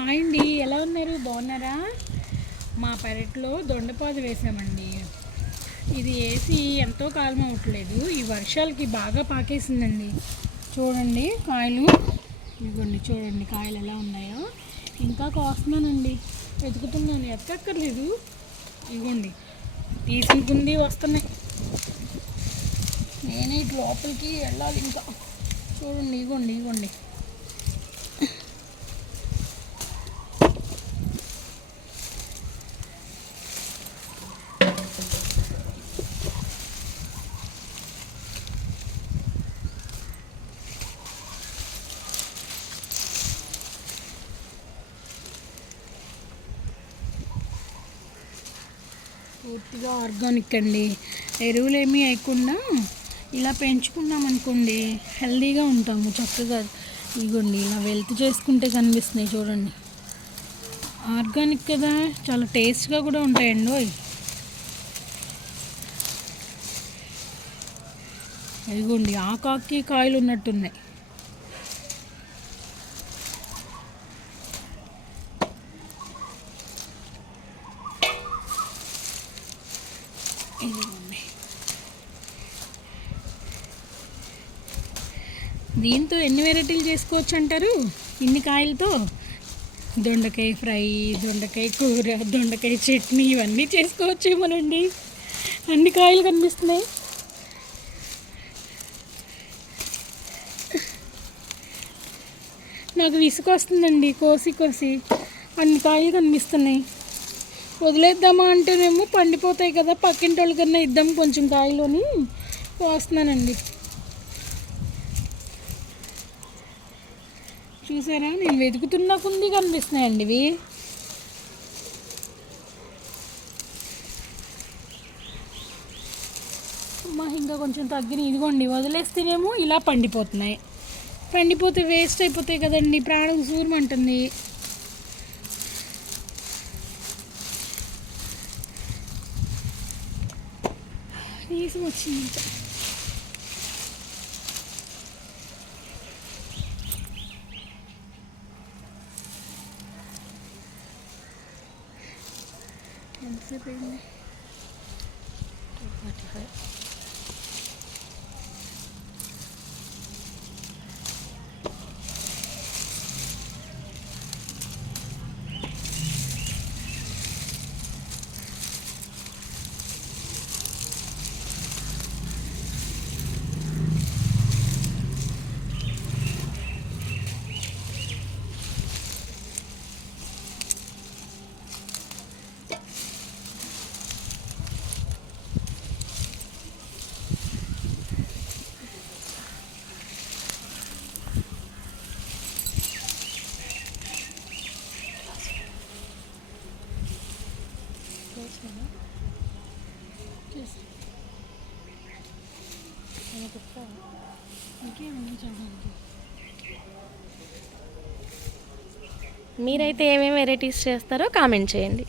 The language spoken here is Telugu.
హాయ్ అండి. ఎలా ఉన్నారు? బాగున్నారా? మా పెరట్లో దొండపాదు వేసామండి. ఇది వేసి ఎంతో కాలం అవ్వట్లేదు. ఈ వర్షాలకి బాగా పాకేసిందండి. చూడండి కాయలు. ఇవ్వండి చూడండి కాయలు ఎలా ఉన్నాయో. ఇంకా కోస్తున్నానండి. వెతుకుతున్నాను. ఎత్తక్కర్లేదు. ఇవ్వండి తీసుకుంది వస్తున్నాయి. నేనే ఇటు లోపలికి వెళ్ళాలి ఇంకా. చూడండి ఇగోండి ఇగోండి పూర్తిగా ఆర్గానిక్ అండి. ఎరువులు ఏమీ వేయకుండా ఇలా పెంచుకున్నాం అనుకోండి హెల్దీగా ఉంటాము. చక్కగా ఇగోండి ఇలా వెల్త్ చేసుకుంటే కనిపిస్తున్నాయి చూడండి. ఆర్గానిక్ కదా చాలా టేస్ట్గా కూడా ఉంటాయండి ఓయ్. ఇదిగోండి ఆకాకి కాయలు ఉన్నట్టున్నాయి ఇదిగోండి దీంతో ఎన్ని వెరైటీలు చేసుకోవచ్చు అంటారు? ఇన్ని కాయలతో? దొండకాయ ఫ్రై దొండకాయ కూర దొండకాయ చట్నీ ఇవన్నీ చేసుకోవచ్చేమోనండి అన్ని కాయలు కనిపిస్తున్నాయి. నాకు విసుగు వస్తుందండి కోసి కోసి. అన్ని కాయలు కనిపిస్తున్నాయి. వదిలేద్దామా అంటేనేమో పండిపోతాయి కదా పక్కింటి వాళ్ళకన్నా ఇద్దాం కొంచెం కాయలోని. పోస్తున్నానండి చూసారా? నేను వెతుకుతున్న కుంది కనిపిస్తున్నాయండి ఇవి. అమ్మా ఇంకా కొంచెం తగ్గిన ఇదిగోండి వదిలేస్తేనేమో ఇలా పండిపోతున్నాయి. పండిపోతే వేస్ట్ అయిపోతాయి కదండి ప్రాణం సూరమంటుంది. 이수가진짜 연습을 했 네. 또 어디 가 요? మీరైతే ఏమేమి వెరైటీస్ చేస్తారో కామెంట్ చేయండి.